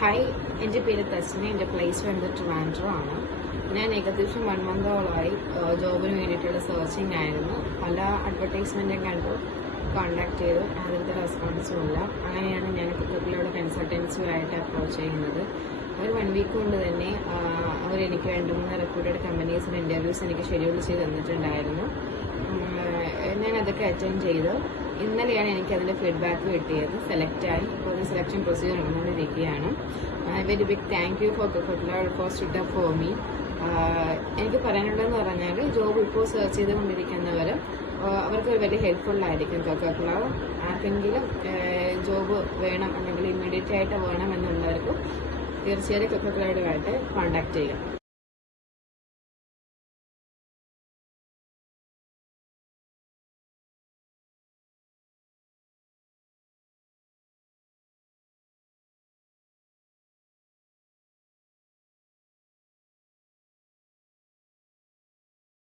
Hi, എൻ്റെ പേര് തസ്ന. എൻ്റെ പ്ലേസ് വേണ്ടത് ട്രിവാൻഡ്രം ആണ്. ഞാൻ ഏകദേശം 1 മന്തോളമായി ജോബിന് വേണ്ടിയിട്ടുള്ള സെർച്ചിങ് ആയിരുന്നു. പല അഡ്വർടൈസ്മെൻറ്റും കണ്ടു, കോൺടാക്ട് ചെയ്തു. അതിൻ്റെ റെസ്പോൺസും ഇല്ല. അങ്ങനെയാണ് ഞാൻ കുട്ടികളോട് കൺസൾട്ടൻസിയുമായിട്ട് അപ്രോച്ച് ചെയ്യുന്നത്. ഒരു 1 വീക്ക് കൊണ്ട് തന്നെ അവരെനിക്ക് 2-3 റെപ്യൂട്ടഡ് കമ്പനീസിൻ്റെ ഇൻ്റർവ്യൂസ് എനിക്ക് ഷെഡ്യൂൾ ചെയ്ത് തന്നിട്ടുണ്ടായിരുന്നു. ഞാൻ അതൊക്കെ അറ്റൻഡ് ചെയ്തു. ഇന്നലെയാണ് എനിക്ക് അതിൻ്റെ ഫീഡ്ബാക്ക് കിട്ടിയത്. സെലക്റ്റായി. ഇപ്പോൾ ഒരു സെലക്ഷൻ പ്രൊസീജിയർ നടന്നുകൊണ്ടിരിക്കുകയാണ്. Very big thank you for cost for me. എനിക്ക് പറയാനുള്ളതെന്ന് പറഞ്ഞാൽ ജോബ് ഇപ്പോൾ സെർച്ച് ചെയ്തുകൊണ്ടിരിക്കുന്നവർ അവർക്ക് വലിയ ഹെൽപ്ഫുള്ളായിരിക്കും. കൊക്കോക്കോള ആർക്കെങ്കിലും ജോബ് വേണം അല്ലെങ്കിൽ ഇമ്മീഡിയറ്റ് ആയിട്ട് വേണം എന്നുള്ളവർക്ക് തീർച്ചയായും കൊക്കോക്കോളയുമായിട്ട് കോൺടാക്ട് ചെയ്യാം.